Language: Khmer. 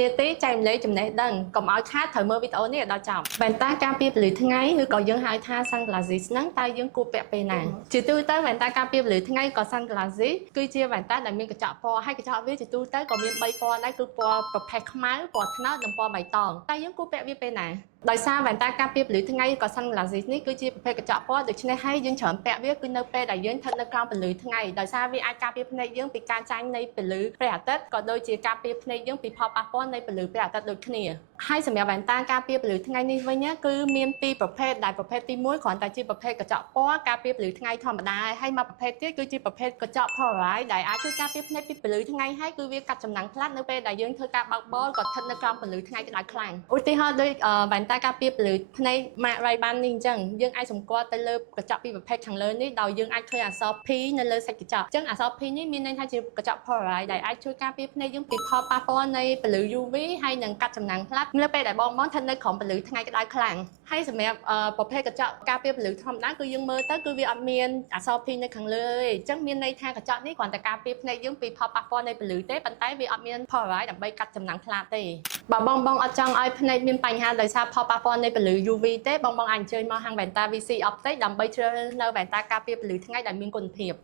នាទីចែកម្លែកចំណេះដឹងកុំឲ្យខាតត្រូវមើលវីដេអូនេះឲ្យដល់ចប់វ៉ែនតាការពារពន្លឺថ្ងៃឬក៏យើងហៅថា sunglasses ហ្នឹងតើយើងគួរពាក់ពេលណាជាទូទៅវ៉ែនតាការពារពន្លឺថ្ងៃក៏ sunglasses គឺជាវ៉ែនតាដែលមានកញ្ចក់ពណ៌ហើយកញ្ចក់វាជាទូទៅក៏មាន3ពណ៌ដែរគឺពណ៌ប្រផេះខ្មៅពណ៌ត្នោតនិងពណ៌បៃតងតើយើងគួរពាក់វាពេលណាដោយសារវ៉ែនតាការពារពន្លឺថ្ងៃក៏ sunglasses នេះគឺជាប្រភេទកញ្ចក់ពណ៌ដូច្នេះហើយយើងច្រើនពាក់វាគឺនៅពេលដែលយើងស្ថិតនៅក្រោមពន្លឺថ្ងៃដោយសារវាអាចការពារភ្នែកយើងពីការចាញ់នៃពន្លឺព្រះអាទិត្យក៏ដូចជាការពារភ្នែកយើងពីផលប៉ះពាល់នៃពន្លឺព្រះអាទិត្យដូចគ្នាហើយសម្រាប់វ៉ែនតាការពារពន្លឺថ្ងៃនេះវិញគឺមានពីរប្រភេទដែលប្រភេទទី1គ្រាន់តែជាប្រភេទកញ្ចក់ពណ៌ការពារពន្លឺថ្ងៃធម្មតាហើយមកប្រភេទទៀតគឺជាប្រភេទកញ្ចក់ polarized ដែលអាចជួយការពារភ្នែកពីពន្លឺថ្ងៃហើយគឺវាកាត់ចំណាំងផ្លាត់នៅពេលដែលយើងធ្វើការបើកបរក៏ស្ថិតនៅក្រោមពន្លឺថ្ងៃក្តៅខ្លាំងឧទាហរណ៍ដូចវ៉ែនតាការពារពន្លឺភ្នែក Mark Ray-Ban នេះអញ្ចឹងយើងអាចសម្គាល់ទៅលើកញ្ចក់ពីរប្រភេទខាងលើនេះដោយយើងអាចឃើញអក្សរ P នៅលើសាច់កញ្ចក់អញ្ចឹងអក្សរ P នេះមានន័យថាជាកញ្ចក់ polarized ដែលអាចជួយការពារភ្នែកយើងពីផលប៉ះពាល់នៃពន្លឺ UV ហើយនិងកាត់ចំណាំងផ្លាត់នៅពេលដែលបងស្ថិតនៅក្រោមពន្លឺថ្ងៃក្តៅខ្លាំងហើយសម្រាប់ប្រភេទកញ្ចក់ការពារពន្លឺធម្មតាគឺយើងមើលទៅគឺវាអត់មានអក្សរ P នៅខាងលើទេអញ្ចឹងមានន័យថាកញ្ចក់នេះគ្រាន់តែការពារភ្នែកយើងពីផលប៉ះពាល់នៃពន្លឺទេប៉ុន្តែវាអត់មាន polarized ដើម្បីកាត់ចំណាំងផ្លាតទេបើបងអត់ចង់ឲ្យភ្នែកមានបញ្ហាដោយសារផលប៉ះពាល់នៃពន្លឺ UV ទេបងអាចអញ្ជើញមកហាងវ៉ែនតា VC Optics ដើម្បីជ្រើសរើសនៅវ៉ែនតាការពារពន្លឺថ្ងៃដែលមានគុណភាព